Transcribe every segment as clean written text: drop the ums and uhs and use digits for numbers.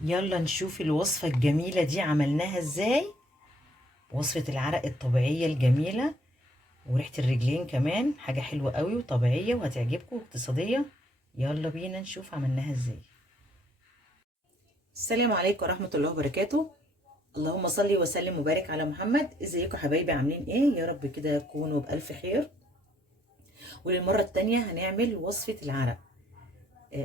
يلا نشوف الوصفة الجميلة دي عملناها ازاي. وصفة العرق الطبيعية الجميلة، وريحة الرجلين كمان حاجة حلوة قوي وطبيعية وهتعجبكم واقتصادية. يلا بينا نشوف عملناها ازاي. السلام عليكم ورحمة الله وبركاته. اللهم صل وسلم وبارك على محمد. ازيكم حبايبي، عاملين ايه؟ يا رب كده تكونوا بألف خير. وللمرة التانية هنعمل وصفة العرق.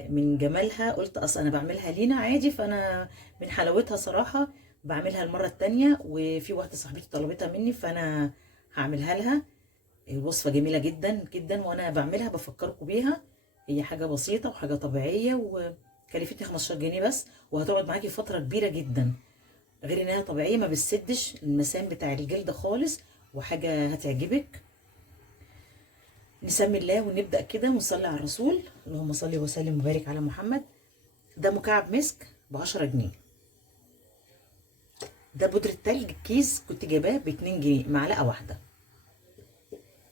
من جمالها قلت اصل انا بعملها لينا عادي، فانا من حلاوتها صراحه بعملها المره التانية، وفي واحده صاحبتي طلبتها مني فانا هعملها لها. الوصفه جميله جدا جدا، وانا بعملها بفكركم بيها. هي حاجه بسيطه وحاجه طبيعيه، وكلفتني 15 جنيه بس، وهتقعد معاكي فتره كبيره جدا. غير انها طبيعيه ما بتسدش المسام بتاع الجلد خالص، وحاجه هتعجبك. نسمي الله ونبدأ كده ونصلي على الرسول. اللهم صل وسلم وبارك على محمد. ده مكعب مسك ب10 جنيه. ده بودرة تلج كيس كنت جايباه ب2 جنيه، معلقة واحدة.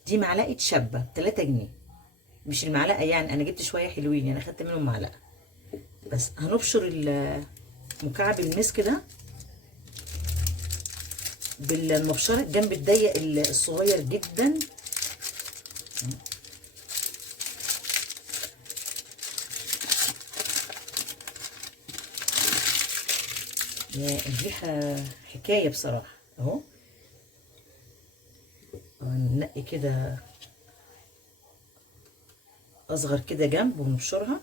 دي معلقة شابة ب3 جنيه، مش المعلقة يعني، أنا جبت شوية حلوين يعني، أخدت منهم معلقة بس. هنبشر مكعب المسك ده بالمبشرة، الجنب الضيق الصغير جدا. يا الريحة حكاية بصراحة اهو. ننقي كده اصغر كده جنب ونبشرها.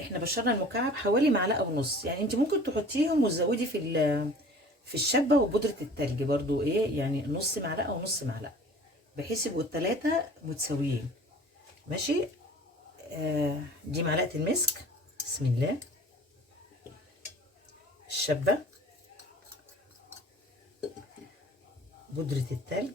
احنا بشرنا المكعب حوالي معلقة ونص، يعني انت ممكن تحطيهم وتزودي في الشبة وبودرة التلج برضو ايه، يعني نص معلقة ونص معلقة، بحيث يبقوا التلاتة متساويين. ماشي. دي معلقة المسك. بسم الله. الشبة، بودرة التلج،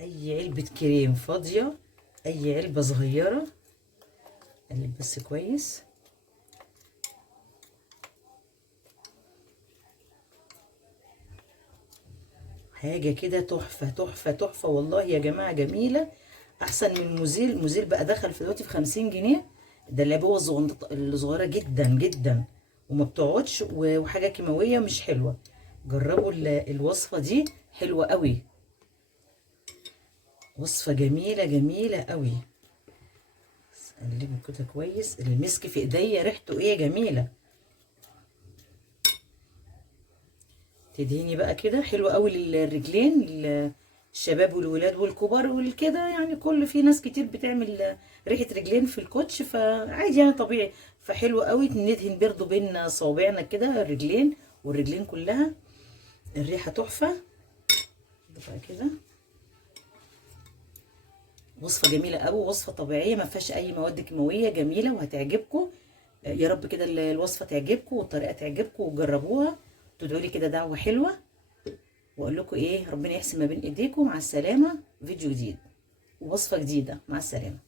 اي علبة كريم فاضية، اي علبة صغيرة. قلب بس كويس. حاجة كده تحفة تحفة تحفة والله يا جماعة، جميلة. احسن من مزيل. مزيل بقى دخل في دلوقتي ب50 جنيه. ده العبوة الصغيرة جدا جدا، وما بتقعدش، وحاجة كيماوية مش حلوة. جربوا الوصفة دي، حلوة قوي. وصفة جميلة جميلة قوي. قلبه كده كويس. المسك في ايديا ريحته ايه جميلة. تدهني بقى كده حلو قوي للرجلين، الشباب والولاد والكبار والكده، يعني كل في ناس كتير بتعمل ريحة رجلين في الكوتش، فعادي يعني طبيعي. فحلو قوي ندهن برضو بين صوابعنا كده الرجلين، والرجلين كلها. الريحة تحفة بقى كده. وصفة جميلة قوي، وصفة طبيعية ما فيهاش اي مواد كيماوية، جميلة وهتعجبكم. يا رب كده الوصفة تعجبكم والطريقة تعجبكم وجربوها. تدعوا لي كده دعوة حلوة، واقول لكم ايه، ربنا يحسن ما بين ايديكم. مع السلامه، فيديو جديد ووصفه جديده. مع السلامه.